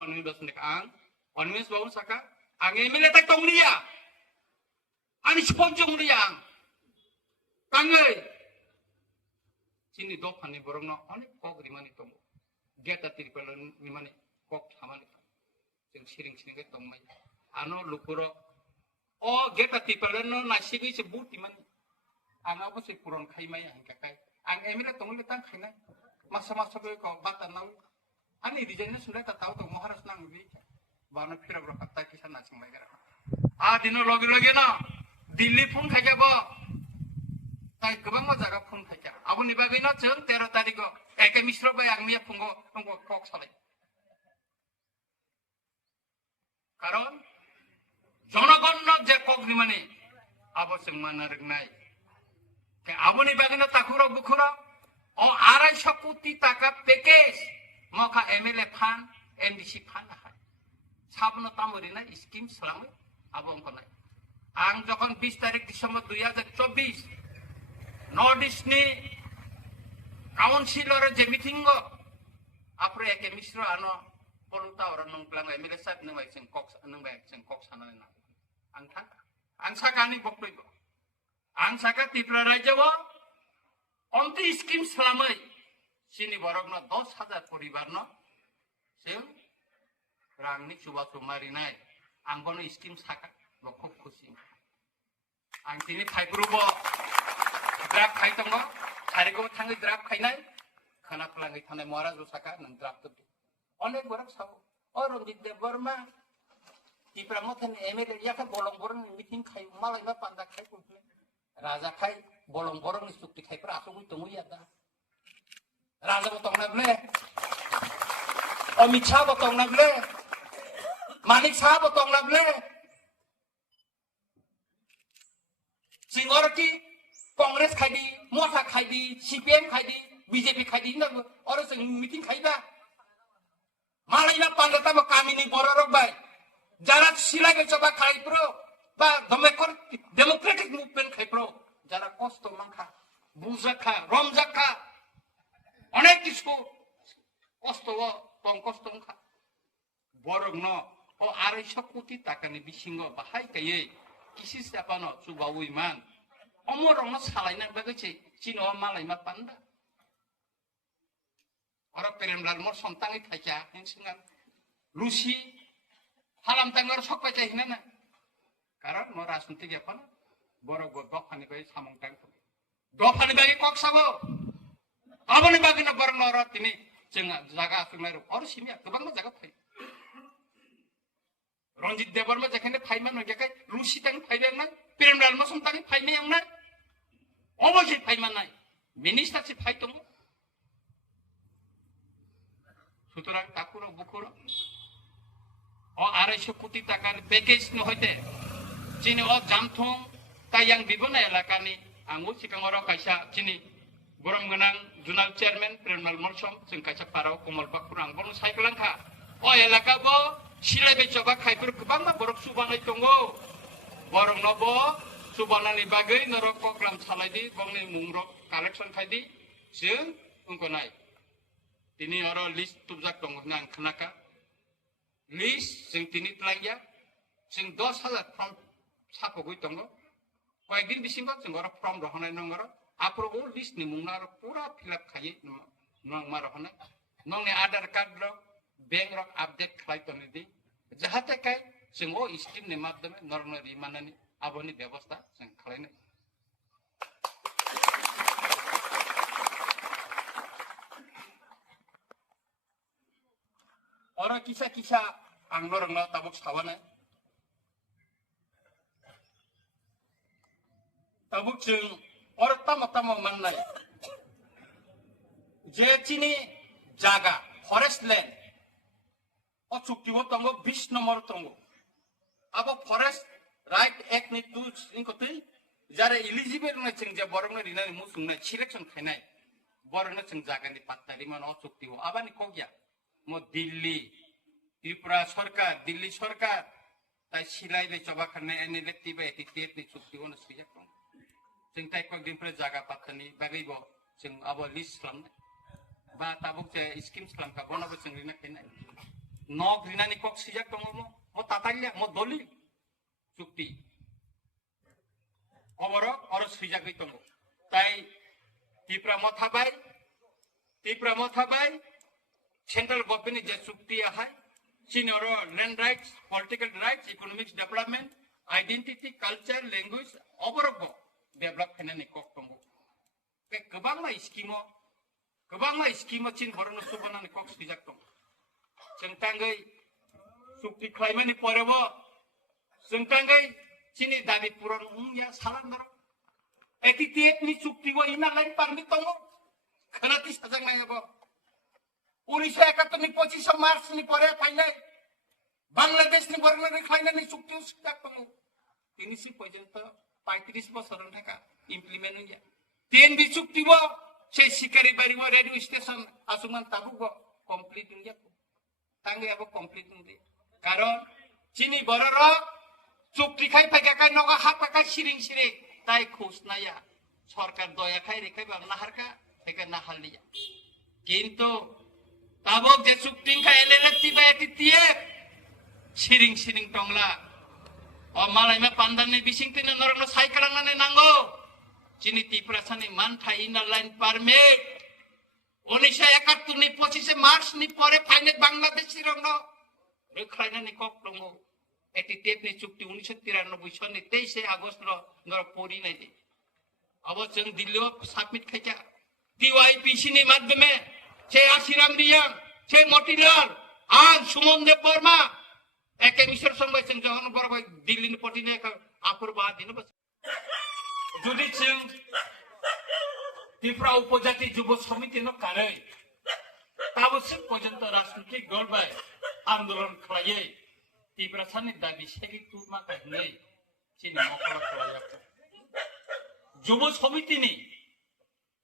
Oni basnik ang oni mes baun saka ang emile tak tong dia ani sponjong dia tangai sini do phani borong no oni kok rimani tong geta tiripalon rimani kok hamani jeng siring ke tong mai ano lukuro o geta tiripalon no nasibi se buti man ang apa se puron khai mai ang kakai ang emile tong le tang khai nai masa-masa ko batan nau ani desainnya sudah tak tahu tuh Maharaj nang di bana phira bro kata kisan na singmai gara dino lagi na Delhi phone khaja bo tai gobang mo jaga phone khaja abuni bagai na jeng 13 tarik ko eke misro bai ang mia phungo kok salai karon জনগণ যে cock দিমানে আবশ্যক মানার নাই abuni bagai na takuro bukuro o 250 কোটি টাকা package maka MLA fan, MDC fan lah. Sabno tamurina skim selama abang konai. Ang jokon 20 tarik Disember 2024, Northeast ni councilor je meeting go. Apre eke misro ano poluta orang nong pelang MLA sat nong baik sengkok sana na. Ang saka ni bokoi go. Ang saka Tripura Raja bo, onti skim selama sini borokno 10,000 poribar no sing rangni coba sumari nai angkono skim saka lo khub khushi ang tini khai grubo drap khai tongo sari ko thangi drap khai nai khana phalangi thane Maharaj ro saka nang drap to onek borok sabo o Ranjit Dev Burma Tripura mothen MLA yaka bolong borong meeting khai malai ma panda khai putne raja khai bolong borong sukti khai pra asugui tongu yada Raja botong nagle, Amit Shah botong nagle, Manik Shah botong nagle, Singor ki Congress khai di, Mota khai di, CPM khai di, BJP khai di, na orang sing meeting khai da. Malai na pandata mo kami ni bororok bay, jarak sila ke coba khai pro, ba democratic movement khai pro, jarak kosto mangka, buzaka, romjaka. অনেক কিছু কষ্ট কম কষ্ট বরং ন ও 250 কোটি টাকা নি বিসিঙ্গ বাহাই কাইয়ে কিসি সাপানো সুবাউই মান অমরং সালাইনা বাগৈছে চিনো মালাইমা পান্ডা অরা প্রেমলাল মোর সন্তানই থাইকা হেনসিঙ্গান লুসি হালাম তাঙ্গর সকপাই চাইনা না কারণ মোর রাজনীতি এখন বড় দফানি বাই সামং টাং দফানি বাই কক সাবো abang ni bagi na barang orang ini cengat jaga asumai ru orang sini kebang na jaga fai Ranjit Dev Burma jakene fai man nge kai lusi tang fai bang na Premlal ma som tang fai me yang na obosi fai man nai minister si fai tong সুতরাং তাকুরো বুকুরো ও 250 কোটি টাকার package ন হইতে চিনি ও জামথং তাইয়াং বিবনা এলাকানি আঙ্গু সিকাংoro kaisa চিনি Borong genang Junal Chairman Premlal Morsom sing kaca parau komal bakurang borong saiklanka oh elaka bo silai be coba khaipur kebang ma borok subanai tonggo borong nobo subanani bagai norok koklam salai di bongni mungrok collection khaidi sing ungkonai tini oro list tubjak tonggo nang khnaka list sing tini tlangya sing 10,000 from sapogui tonggo koekdin bisingo sing oro from rohonai nongoro Apro list ni mungnar pura filap khai nong marahona nong ne Aadhaar card ro bank ro update khai tone di jahate kai sing o scheme ne madhyame normally manani aboni ব্যবস্থা sing khlaine ora kisa anglorong no tabuk sawana tabuk sing orang tama manai je chini jaga forest land o chukti mo tongo 20 nomor tongo abo forest right act ni tu ingkoti jare eligible na ching je borong na rina mu sungna selection khainai borong na ching jaga ni pattari man o chukti o abani kogya mo Delhi Tripura sarkar Delhi sarkar tai silai be coba khane elective eti tet ni chukti o na sija tong sing tai ko din pre jaga patani bagai bo sing abo list lam ba tabuk je scheme slam ka bono bo sing rina kenai Nok rinani kok sijak tongo mo tatanya mo doli cukti. Oborok oros sijak itu mo. Tai Tripura Mothabai Central Government je cukti ahai. Chinoro land rights, political rights, economic development, identity, culture, language, oborok develop rinani kok tongo. Kebangma iskimo chin borno subanani kok sijak tongo. Sengtanggai sukti klaimani porebo sengtanggai sini dabi puron umnya salam daro tiap ni sukti wa ina lain parmi tongo kanati sajang naya bo 1971 ni 25 Maret ni pore painai Bangladesh ni borno ni klaimani sukti sejak tongo ini si pojento 35 বছর থাকা implement হইয়া তিন B চুক্তি bo সেই শিকারি বাড়ি bo radio station আসুমান তাবু bo complete হইয়া Tangga apa komplit nanti. Karon cini bororo cukti kai pakai kai noga hak pakai siring tai khus naya sarkar doya kai rekai bang nahar ka pakai nahal dia. Kintu tabok je cukti kai elelet tiba tiye siring tongla. O malai ma pandan ne bising tine norno saikalang ne nanggo. Cini Tripura sani mantai ina line permit. 1971 ni 25 Maret ni pore ফাইনে বাংলাদেশের রং রেখাইনা নি cock দङ এটি tape নি চুক্তি 1993 সনে 23 August নর পরি নাই দে अब जों दिल्लीयाव साबमिट खायजा DYPC नि माध्यमे से आशिराम रियां से मटिलाल आं सुमनदेव बर्मा एके मिसर संबाय जों जहन बरबाय दिल्लीनि पटिने आफर बा दिन बस जुदि जों Tripura উপজাতি যুব সমিতি no কারে তাবসিক পর্যন্ত রাজনৈতিক দল বাই আন্দোলন খাইয়ে Tripura সানি দাবি সেগি তুমা কাহিনে চিনি মকলা খাইয়া যুব সমিতি নি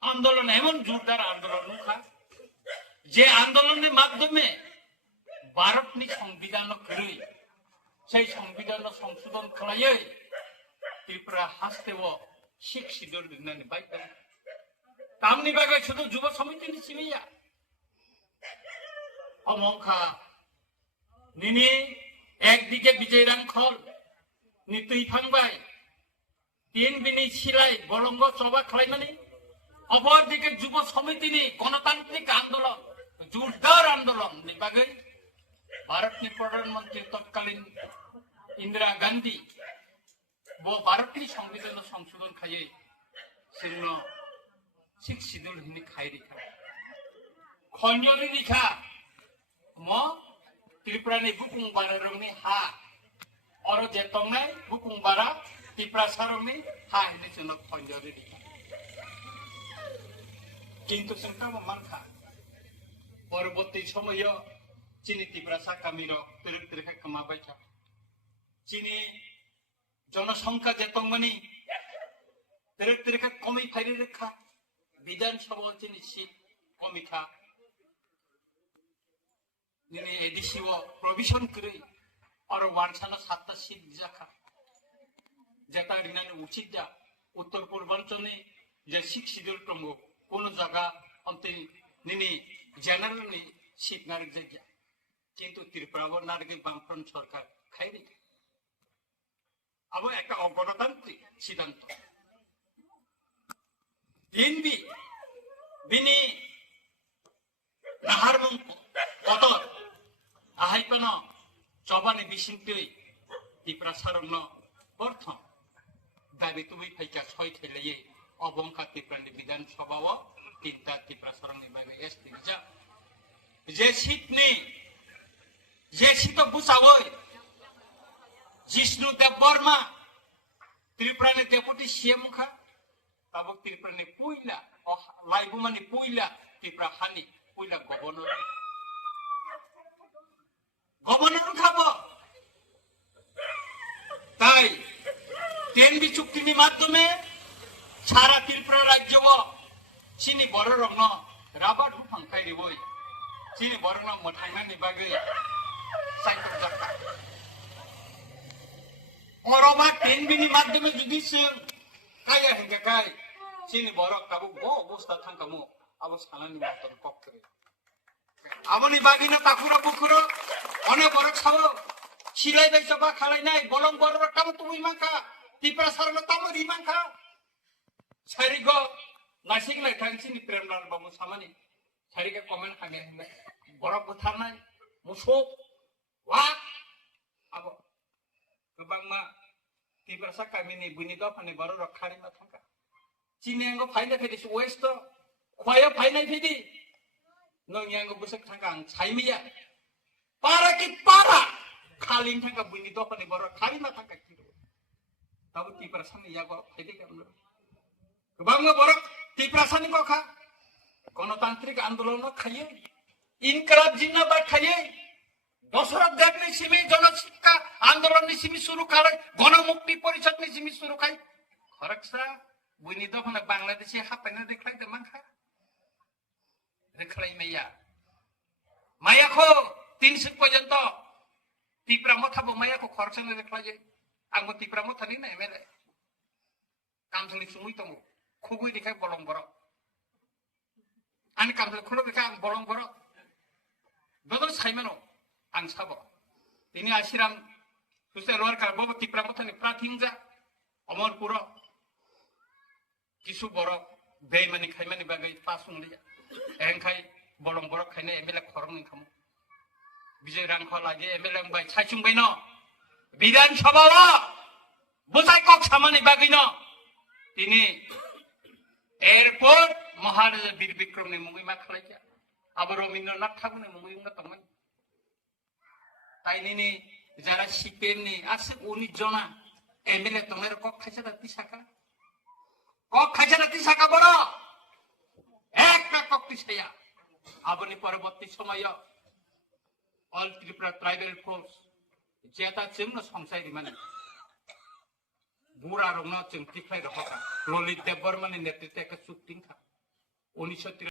আন্দোলন এমন জোরদার আন্দোলন খা যে আন্দোলনের মাধ্যমে ভারতনি সংবিধান করি সেই সংবিধান সংশোধন খাইয়ে Tripura হাসতেও শিখ শিডিউল দিনানি বাইতে Tamni bagai শুধু যুব সমিতি ni simiya. Omongka nini একদিকে বিজয়রাম খল নিতুই ফাংবাই তিন বিনি সিলাই বলঙ্গ সভা খাইমানি অপরদিকে যুব সমিতি নি গণতান্ত্রিক আন্দোলন জোরদার আন্দোলন নি বাgai ভারতনি প্রধানমন্ত্রী তৎকালীন ইন্দিরা গান্ধী ও ভারতনি সংবিধান সংশোধন খাইয়ে সিন্ন Sik sidul hini khai rikha. Khonjoni rikha. Mo Tripura ni bukung bara rongni ha. Oro jetong nai bukung bara Tripura sarongni ha hini chunno khonjoni rikha. Kintu sengka mankha. Poroboti somoyo chini Tripura sakamiro tirik kamabai cha. Chini জনসংখ্যা jetong mani tirik komi phairi rikha. বিধানসভা চিনি seat কমিখা নিনে এডিসিও provision করে আর ওয়ানসানো 7টা seat জাখা যেটা রিনানি উচিত যা উত্তর পূর্বাঞ্চলে যে শিখ শিডিউল টঙ্গ কোন জায়গা অন্তে নিনি জেনারেল নি সিট নারক জায়গা কিন্তু ত্রিপুরা নারকে বামফ্রন্ট সরকার খাইনি আবার একটা অগণতান্ত্রিক সিদ্ধান্ত Inbi bini naharmung kotor ahai pano cobani bisingtui Tripura sarongno porthom dabi tumi phaika soi thelaye obongka Tripura ni bidan sabhawo tinta Tripura sarongni bagai ST ja je sit busawoi Jishnu Dev Burma Tripura ni deputy CM kha Tabok Tripura ni puila, laibuma ni puila, Tripura hani puila gobernur. Gobernur khabo. Tai, tenbi chukti ni maddhome, sara Tripura rajyo chini boro rongno rabat hupang kai riboi, chini boro rong mothangna ni bagai saitok jakka. Oroba tenbi ni maddhome judi sing kaya hingga kai. Sini borok kabu go bosta thang kamu abos kalan ni motor kok kere aboni bagi na takura bukuro অনেক বড় খাবো সিলাই বাইছ বা খালাই নাই বলং বড় কাম তুমি মাখা ত্রিপুরা সারলো তামরি মাখা সারিগ নাসিকলাই থাকছিনি প্রেমলাল বাবু সামানি সারিকে কমেন্ট খাগে বড় কথা নাই মুসুক ওয়া আবো गोबां मा ত্রিপুরা কামিনি বুনি দফানি বড় রক্ষারি মা থাকা চিনেঙ্গো ফাইলে ফেদিস ওয়েস্ট খয়া ফাইনাই ফেদি नोंयांगो बुसक थांगा आं साइमिया पारा की पारा खालिन थांगा बुनि दफानि बरो खारि मा थांगा किरो ताबो टिप्रासानि यागो फाइदे गामलो गोबां बरो टिप्रासानि गखा गणतांत्रिक आंदोलन खायो इनकलाब जिन्नाबाद खायो दशरथ देवनि सिमी जनशिक्षा आंदोलन सिमी शुरू खाले गणमुक्ति परिषद नि सिमी शुरू खाय खरकसा बुनि दफानि बांलादेशी हापायना देखलाय दमाखा रेखलाई मैया माया को 300 पर्यंत टिप्रा मथाबो माया को खरचने रेखलाय आंबो टिप्रा मथानि ना एमएलए कामथलि सुमुइ दङ खुगुइ देखाय बलं बर आनि कामथलि खुलो देखाय आं बलं बर ददो साइमानो आं साबो दिनै आसिराम सुसे लवार का बबो टिप्रा मथानि प्राथिंजा अमरपुर किसु बर बेमानि खायमानि बागै पासुंलिया एंखाय बलं बर खायने एमएलए खरं इंखाम विजय रांखौ लागे एमएलए बाय साइसुंबाय न विधानसभा बुजाय कक सामानि बागै न दिनै एयरपोर्ट महाराजा वीर विक्रमनि मुङै मा खालायजा आबो रवीन्द्रनाथ ठाकुरनि मुङै उंना दंमोन ताइनिनि जारा सिपिएमनि आसे 19 जना एमएलए दंनाय कक खायजा तिसाका कक खायजा तिसाका बर একটা কক্তি ছায়া আপনি পরবর্তী সময় অল ত্রিপুরা ট্রাইবেল ফোর্স যেটা जोंनो সংসারি মানে বুড়া রং जों टिफ्लाय रखा ललित देवबर्मानि नेतृत्व का शुटिंग था 19